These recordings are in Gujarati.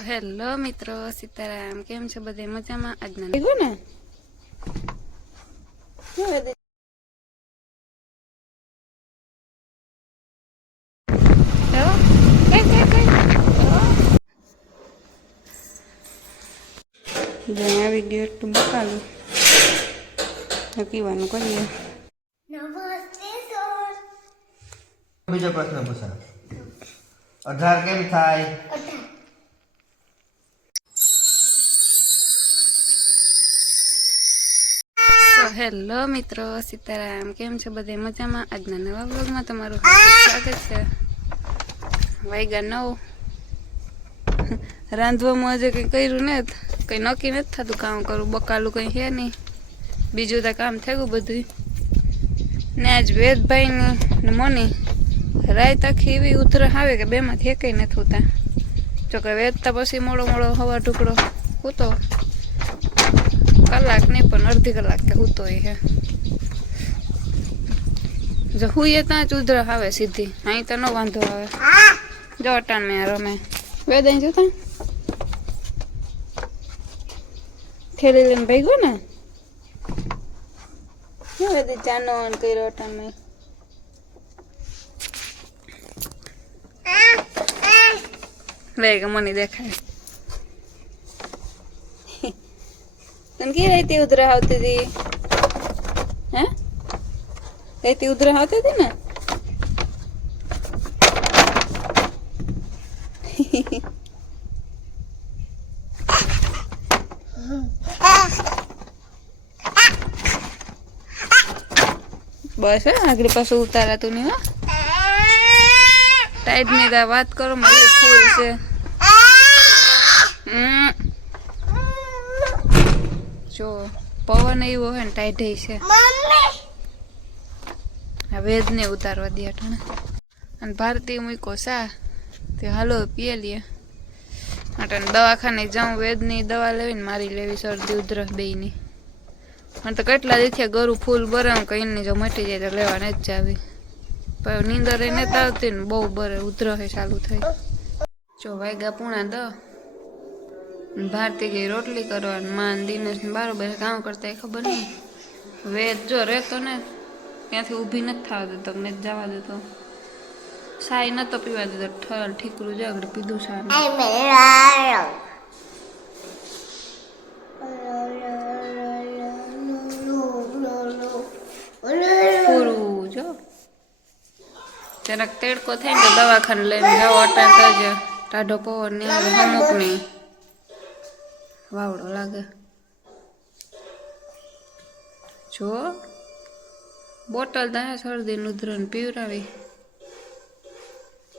હેલો મિત્રો, સીતારામ. કેમ છો બધે? મજામાં? આજના લીધું ને આવી ગયો એટલું બકાલું પીવાનું કરીએ. બીજો પ્રશ્ન પૂછા 18 કેમ થાય? હેલો મિત્રો, સીતારામ. કેમ છો બધે? મજામાં? આજના નવા બ્લોગમાં તમારું હાર્દિક સ્વાગત છે. વાગ્યા 9. રાંધવામાં હજુ કંઈ કર્યું ને કંઈ નક્કી નથી થતું કામ કરું. બકાલું કંઈ છે નહીં. બીજું તો કામ થયું બધું. ને આજ વેદભાઈની ને મની રાત આખી એવી ઉધરસ આવે કે બેમાંથી એકેય નથી હોતા. જોકે વેદતા પછી મોડો હવા ઢુકડો હોતો કલાક નહીં પણ અડધી કલાક કે હૂતો એ હે. જો હુઈએ ત્યાં જ ઉધરસ આવે સીધી. અહીં તો ન વાંધો આવે. જો અટાણ મેં રમે વેદ અહીં જોતા થેલી લઈને ભાગ્યો ને વેદ ચાનો કર્યો અટાણ મેં. વેગ મને દેખાય તને કે રહેતી ઉધરસ આવતી હતી? હે રહેતી ઉધરસ આવતી હતી ને? બસ આગળ પાછું ઉતારાતું નહીં. ટાઈટ ની વાત કરો મારી ફૂલ છે. જો પવન એવો હોય ને ટાઈટ છે. આ વેદ ને ઉતારવા દે અટાણે. અને ભારતી મૂકો સા તે હાલો પીએ લઈએ. અટાણે દવાખાને જાઉં વેદની દવા લેવીને મારી લેવી શરદી ઉધરસ બેયની. અને તો કેટલા દીથી ગરું ફૂલ બરાવું કે એની જો મટી જાય તો લેવા નથી જ આવી. પણ નીંદર એ નથી આવતી ને બહુ બરે ઉધરસ ચાલુ થઈ. જો વાગ્યા 9:30. ભારતી ગઈ રોટલી કરવા ને માન દિનેશ ને બારોબાર કામ કરતા એ ખબર નહીં. વેદ જો રહેતો ને ત્યાંથી ઊભી નથી થવા દેતો તમને જ જવા દેતો. સાઈ નતો પીવા દેતો. ઠર ઠીકરું જ આગળ પીધું સારું. પૂરું જો જરાક તેડકો થાય ને દવાખાને લઈને જાઓ. અટાણ તો જ ટાઢો પવન ને આવે અમુક નહીં વાવડો લાગે. જો બોટલ દા શરદી ઉધરસ પીવરાવી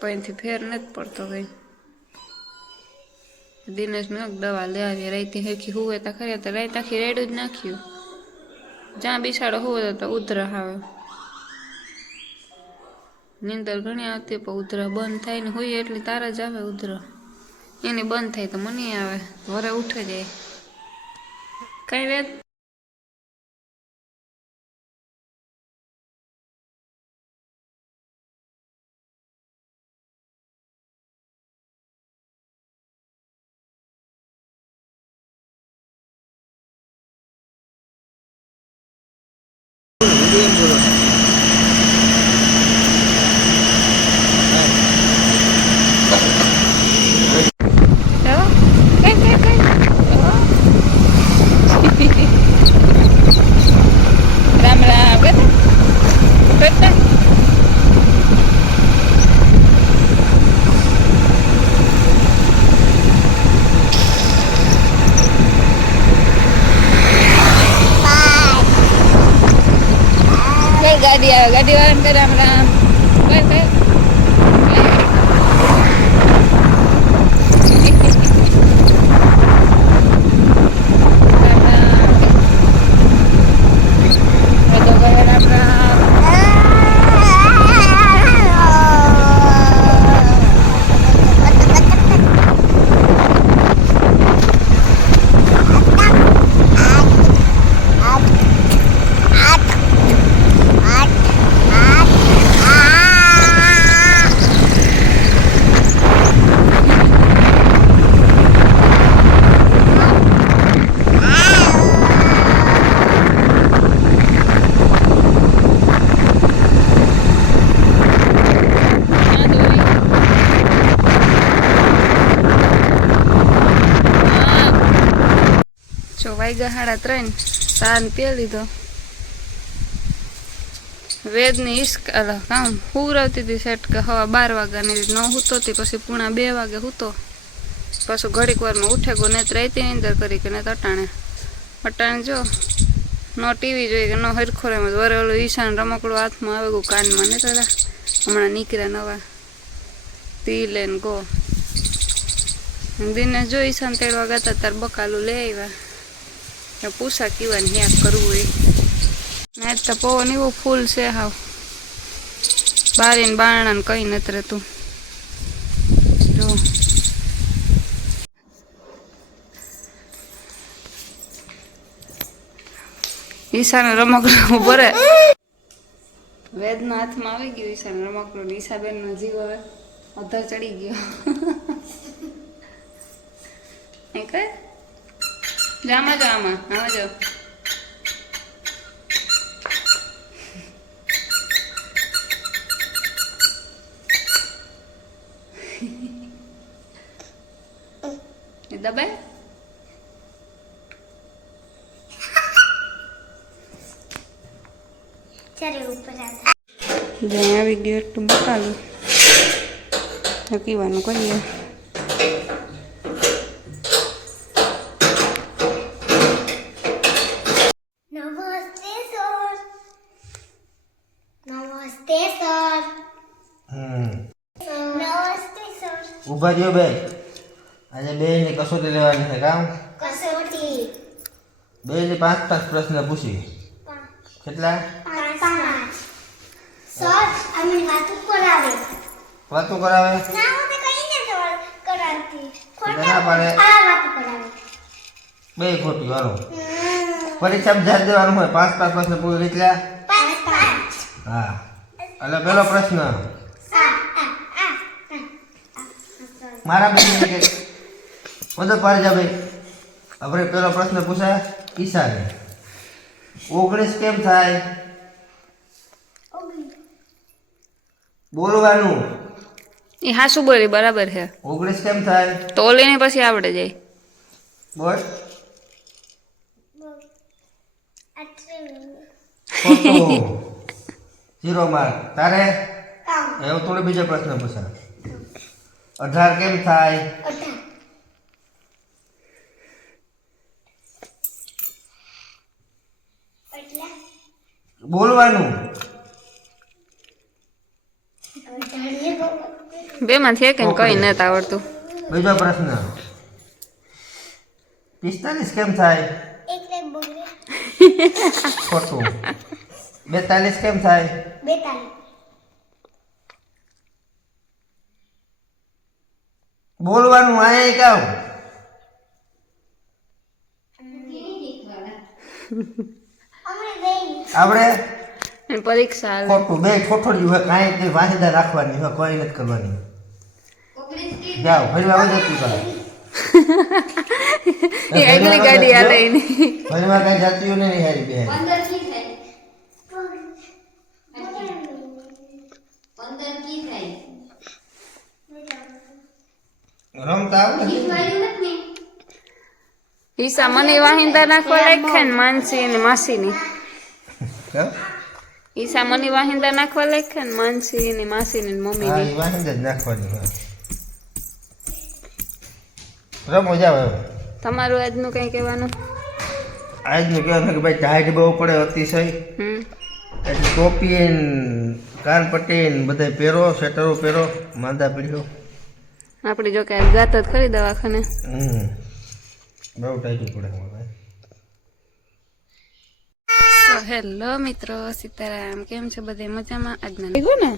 પૈથી ફેર નથી પડતો કઈ. દિનેશ ને દવા લે આવી રાઈતી હેરખી હુવે તો ખરી તો રાઈત આખી રેડું જ નાખ્યું. જ્યાં બિસાડો હુવે તો ઉધરસ આવે. નીંદર ઘણી આવતી પણ ઉધરસ બંધ થાય ને હોય એટલી તાર જ આવે ઉધરસ. એની બંધ થાય તો મને આવે વરે ઉઠે જાય. કઈ વેદ ગાડી આવે ગાડી વાળાને કરે રામ રામ. વાગ્યા 3:30 સાન પી લીધો. વેદની ઈશ્ક કામ હુરાવતી હતી સેટ કે હવા 12 વાગ્યાની 9 હૂતો હતી, પછી પૂણા 2 વાગે હૂતો. પાછું ઘડીક વારમાં ઉઠે ગયો, ને રહેતી નીંદર કરી કે ને અટાણે જો નો ટીવી જોઈએ કે નો હરખો રેમ વરે ઓલું ઈશાન રમકડું હાથમાં આવે ગયું કાનમાં ને તારા હમણાં નીકળ્યા નવા પી લેન ગો. દિને જો ઈશાન તેડવા ગયા તાર બકાલું લઈ આવ્યા, પૂછા કીવાની યાદ કરવું એ ના તો પવન એવો ફૂલ છે હાવ બારીને બારણા ને કઈ નથી રહેતું. જો ઈશાને રમકડું ભરે વેદના હાથમાં આવી ગયું ઈશાને રમકડું. ઈશાબેન નો જીવ હવે અધર ચડી ગયો. જામાં જો આમાં જો દબાય આવી ગયું એટલું બતાવ્યું કીવાનું કરીએ. ઉભા રહ્યો બે, આજે બે ની કસોટી લેવાની છે. કામ બે ને 5 પ્રશ્ન પૂછી. કેટલા? 5. વાતો કરાવે બે ખોટી. હાલો પરીક્ષા ધ્યાન દેવાનું હોય. 5 પ્રશ્ન પૂછી. કેટલા? હા. એટલે પેલો પ્રશ્ન મારા બેન કે મદદ પાડી જા ભાઈ. આપણે પેલો પ્રશ્ન પૂછાય ઈશાને 19 કેમ થાય? બોલવાનું. એ હાસુ બોલી બરાબર છે. 19 કેમ થાય? તો ઓલીને પછી આવડે જાય. બોલ. ખોટું. 0 માર્ક. તારે એવું થોડો બીજો પ્રશ્ન પૂછાય 18 કેમ થાય? બોલવાનું. બે માંથી એક કઈ નથી આવડતું. બીજો પ્રશ્ન 45 કેમ થાય? ખોટું. 42 કેમ થાય? બોલવાનું. આય કાવ આપણે પરીક્ષા ખોટું. બે ઠોઠડી હોય કાંઈ કઈ વાહિદા રાખવાની હોય, કોઈ નથી કરવાની. જાઓ ફરીમાં આવી જતી પાછું. એ આગલી ગાડી હાલે એની ફરીમાં કઈ જાતીઓ નહીં હારી બે. 15 કી થાય? 15 કી થાય? રમતા આવડે? શીખવાયું નથી. ઈસા મને વાહિંદા નાખવા લાગે ને માનસી અને માસીની. ઈસા મને વાહિંદા નાખવા લાગે ને માનસી ને માસી ને મમ્મી હા, ની એ વાહિંદા જ નાખવાની હોય. રમો જાવ. તમારું આજનું કઈ કહેવાનું? આજનું કહેવાનું કે ભાઈ ટાઈટ બહુ પડે અતિશય, એટલે ટોપી કાન પટ્ટી બધા પહેરો, સ્વેટરો પહેરો, માંદા પીડ્યો. આપણી જો કે જાત જ ખરી દવાખાને. બહુ ટાઈટ પડે ભાઈ. તો હેલો મિત્રો, સીતારામ. કેમ છે બધે મજામાં? આજના લીધું ને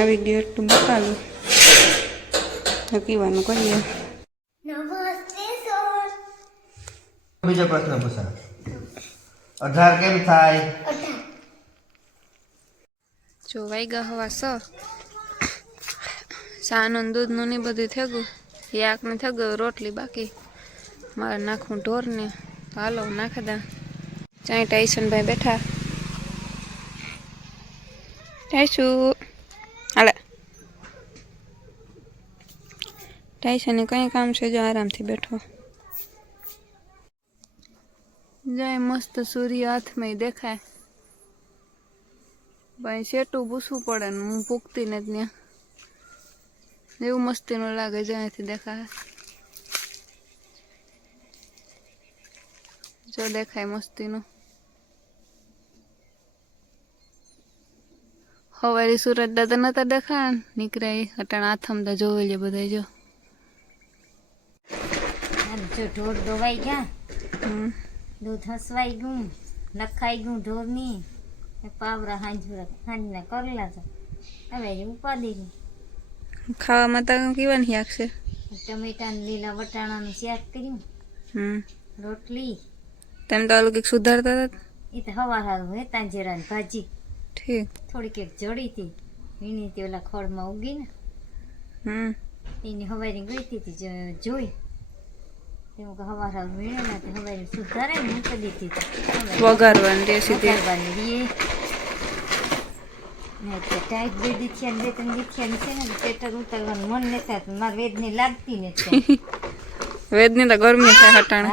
આવી ગયું એટલું બતાવ્યું કીવાનું કરીએ. બીજો પ્રશ્ન પૂછા 18 કેમ થાય? જો વાગ્યા હવા 6. સાનું દૂધનું ને બધું થઈ ગયું. યાકને થઈ ગયું, રોટલી બાકી. મારે નાખવું ઢોરને. હાલો નાખી દા. ત્યાં ટાઈસનભાઈ બેઠા. ટાઈસુ હાલે. ટાઈસને કંઈ કામ છે જો આરામથી બેઠો. જાય મસ્ત સૂર્ય હાથમાં દેખાય. ભાઈ શેટું પૂછવું પડે ને હું પૂગતી ને ત્યાં એવું મસ્તીનું લાગે જ્યાંથી દેખાય. જો દેખાય મસ્તીનું. હવારી સુરત દાદા નતા દેખાય નીકળ્યા અટાણા આથમતા જોવે છે બધા જો. જો ઢોર ધોવાઈ ગયા, દૂધ હસવાઈ ગયું, નખાઈ ગયું ઢોરની, પાવરા હાંજના કરેલા છે. હવે ઉપાડી ગયું. ખાવામાં તો કેવાની શાક છે? ટમેટા ને લીલા વટાણાનું શાક કર્યું, રોટલી. તેમ તો ઓલું કંઈક સુધારતા હતા. એ તો હવાર હારું હે તાંજેરાની ભાજી. ઠીક. થોડીક એક જડી હતી વીણી તે ઓલા ખોળમાં ઉગી ને એની હવારી ગઈ હતી જોઈ તેવું કે હવાર હારું વીણેલા તે હવારી સુધારે ને મૂકી દીધી વઘારવાની રેસીપી. ટાઈટ બે દીથિયા ને બે ત્રણ દીથિયા છે ને પેટર ઉતારવાનું મન લેતા મારા વેદને લાગતી ને વેદની તો ગરમી થાય હટાણે.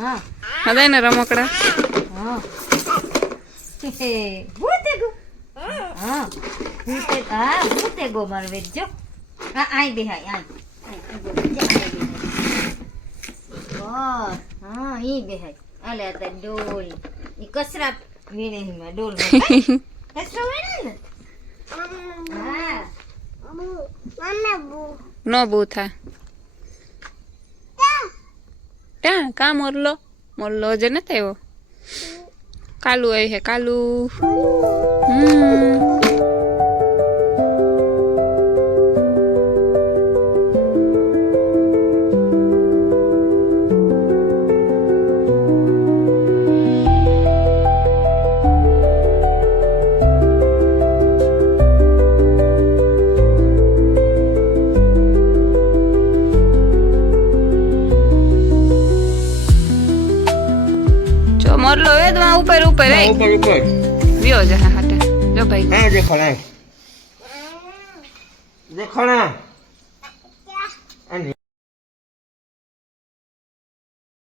હા હદાય ને રમકડા. હા ભૂતે ગો. હા ભૂતે ગો મારો વેદ જો. આય બેહાય હા ઈ બેહાય. આલે આ ડોલ ઈ કસરા વીણે હિમાં ડોલ કસરો વીણે ને. હા નો બહુ થાય. ત્યાં કા મોરલો જે નથી આવ્યો. કાલુ આવી છે કાલુ. મોરલો એ તો ઉપર ઉપર વ્યો જા હાટે જો ભાઈ. દેખાણા